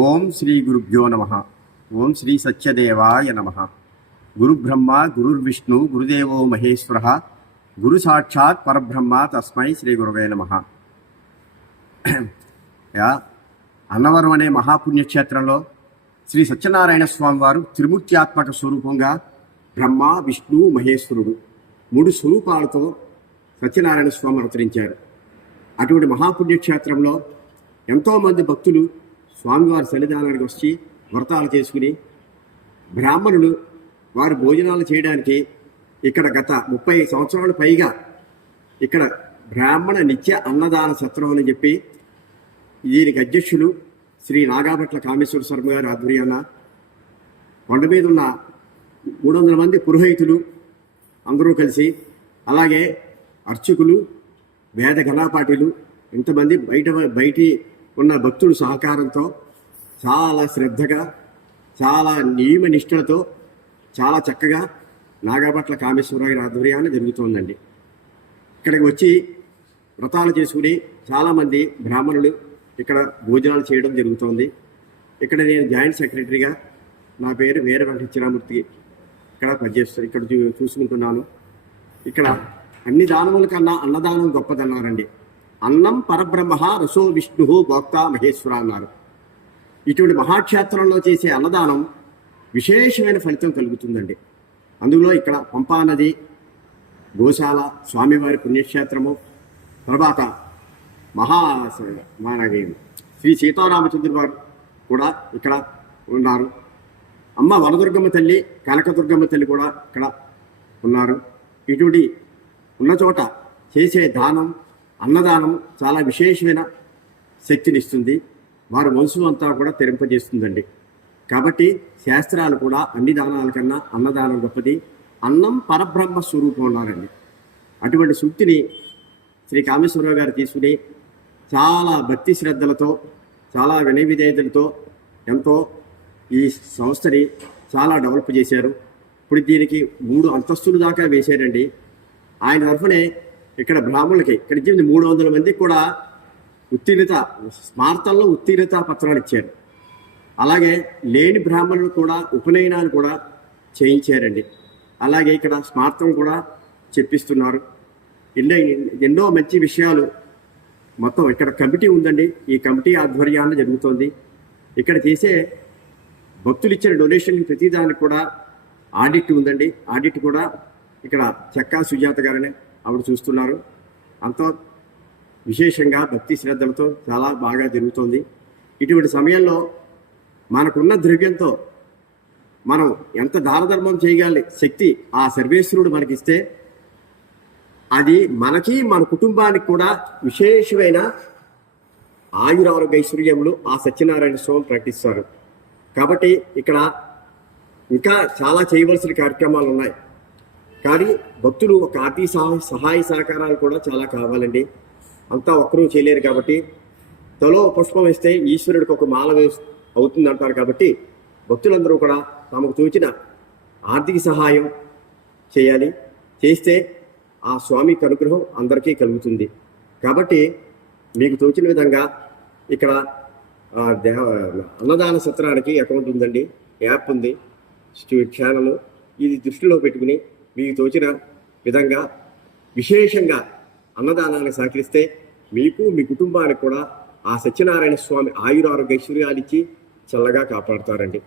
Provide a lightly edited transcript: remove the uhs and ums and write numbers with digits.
ఓం శ్రీ గురుభ్యో నమ. ఓం శ్రీ సత్యదేవాయ నమ. గురుబ్రహ్మ గురుర్విష్ణు గురుదేవో మహేశ్వర గురు సాక్షాత్ పరబ్రహ్మ తస్మై శ్రీ గురవే నమ. అన్నవరం అనే మహాపుణ్యక్షేత్రంలో శ్రీ సత్యనారాయణ స్వామి వారు త్రిమూర్త్యాత్మక స్వరూపంగా బ్రహ్మ విష్ణు మహేశ్వరుడు 3 స్వరూపాలతో సత్యనారాయణ స్వామి అవతరించారు. అటువంటి మహాపుణ్యక్షేత్రంలో ఎంతోమంది భక్తులు స్వామివారి సన్నిధానానికి వచ్చి వ్రతాలు చేసుకుని బ్రాహ్మణులు వారు భోజనాలు చేయడానికి ఇక్కడ గత 30 సంవత్సరాల పైగా ఇక్కడ బ్రాహ్మణ నిత్య అన్నదాన సత్రం అని చెప్పి దీనికి అధ్యక్షులు శ్రీ నాగాభట్ల కామేశ్వర శర్మ గారి ఆధ్వర్యాన కొండ మీద ఉన్న 300 మంది పురోహితులు అందరూ కలిసి, అలాగే అర్చకులు, వేద ఘనాపాఠులు, ఇంతమంది బయటి ఉన్న భక్తుల సహకారంతో చాలా శ్రద్ధగా, చాలా నియమ నిష్ఠలతో, చాలా చక్కగా నాగాభట్ల కామేశ్వరరావు గారి ఆధ్వర్యాన్ని జరుగుతోందండి. ఇక్కడికి వచ్చి వ్రతాలు చేసుకుని చాలామంది బ్రాహ్మణులు ఇక్కడ భోజనాలు చేయడం జరుగుతోంది. ఇక్కడ నేను జాయింట్ సెక్రటరీగా, నా పేరు వీర వెంకటేశ్వరమూర్తి, ఇక్కడ పనిచేస్తాను, ఇక్కడ చూసుకుంటున్నాను. ఇక్కడ అన్ని దానముల కన్నా అన్నదానం గొప్పదన్నారండి. అన్నం పరబ్రహ్మ రసో విష్ణు భోక్త మహేశ్వర అన్నారు. ఇటువంటి మహాక్షేత్రంలో చేసే అన్నదానం విశేషమైన ఫలితం కలుగుతుందండి. అందులో ఇక్కడ పంపానది, గోశాల, స్వామివారి పుణ్యక్షేత్రము, తర్వాత శ్రీ సీతారామచంద్రుడు వారు కూడా ఇక్కడ ఉన్నారు. అమ్మ వనదుర్గమ్మ తల్లి, కనకదుర్గమ్మ తల్లి కూడా ఇక్కడ ఉన్నారు. ఇటువంటి ఉన్న చోట చేసే దానం, అన్నదానం చాలా విశేషమైన శక్తినిస్తుంది. వారి వంశం అంతా కూడా తెరింపజేస్తుందండి. కాబట్టి శాస్త్రాలు కూడా అన్ని దానాల కన్నా అన్నదానం గొప్పది. అన్నం పరబ్రహ్మ స్వరూపం ఉన్నారండి. అటువంటి సూక్తిని శ్రీ కామేశ్వరరావు గారు తీసుకుని చాలా భక్తి శ్రద్ధలతో, చాలా వినయ విధేయతలతో ఎంతో ఈ సంస్థని చాలా డెవలప్ చేశారు. ఇప్పుడు దీనికి 3 అంతస్తులు దాకా వేశారండి. ఆయన తరఫునే ఇక్కడ బ్రాహ్మణులకి ఇక్కడ ఇచ్చింది 300 మందికి కూడా ఉత్తీర్ణత, స్మార్తంలో ఉత్తీర్ణత పత్రాలు ఇచ్చారు. అలాగే లేని బ్రాహ్మణులు కూడా ఉపనయనాలు కూడా చేయించారండి. అలాగే ఇక్కడ స్మార్తం కూడా చెప్పిస్తున్నారు. ఎన్నో మంచి విషయాలు. మొత్తం ఇక్కడ కమిటీ ఉందండి. ఈ కమిటీ ఆధ్వర్యాన్ని జరుగుతోంది. ఇక్కడ చేసే భక్తులు ఇచ్చిన డొనేషన్ ప్రతిదానికి కూడా ఆడిట్ ఉందండి. ఆడిట్ కూడా ఇక్కడ చెక్కా సుజాత గారని ఆవిడ చూస్తున్నారు. అంత విశేషంగా భక్తి శ్రద్ధలతో చాలా బాగా జరుగుతోంది. ఇటువంటి సమయంలో మనకున్న ద్రవ్యంతో మనం ఎంత దానధర్మం చేయగలి శక్తి ఆ సర్వేశ్వరుడు మనకిస్తే అది మనకి, మన కుటుంబానికి కూడా విశేషమైన ఆయురారోగ్య ఐశ్వర్యములు ఆ సత్యనారాయణ స్వామి ప్రకటిస్తారు. కాబట్టి ఇక్కడ ఇంకా చాలా చేయవలసిన కార్యక్రమాలు ఉన్నాయి. కానీ భక్తులు ఒక ఆర్థిక సహాయ సహకారాలు కూడా చాలా కావాలండి. అంతా ఒక్కరూ చేయలేరు. కాబట్టి తలో పుష్పం వేస్తే ఈశ్వరుడికి ఒక మాల అవుతుంది అంటారు. కాబట్టి భక్తులందరూ కూడా తమకు తోచిన ఆర్థిక సహాయం చేయాలి. చేస్తే ఆ స్వామి అనుగ్రహం అందరికీ కలుగుతుంది. కాబట్టి మీకు తోచిన విధంగా ఇక్కడ అన్నదాన సత్రానికి అకౌంట్ ఉందండి, యాప్ ఉంది, ఛానల్. ఇది దృష్టిలో పెట్టుకుని మీకు తోచిన విధంగా విశేషంగా అన్నదానాన్ని సహకరిస్తే మీకు, మీ కుటుంబానికి కూడా ఆ సత్యనారాయణ స్వామి ఆయురారోగ్య ఐశ్వర్యాలు ఇచ్చి చల్లగా కాపాడుతారండి.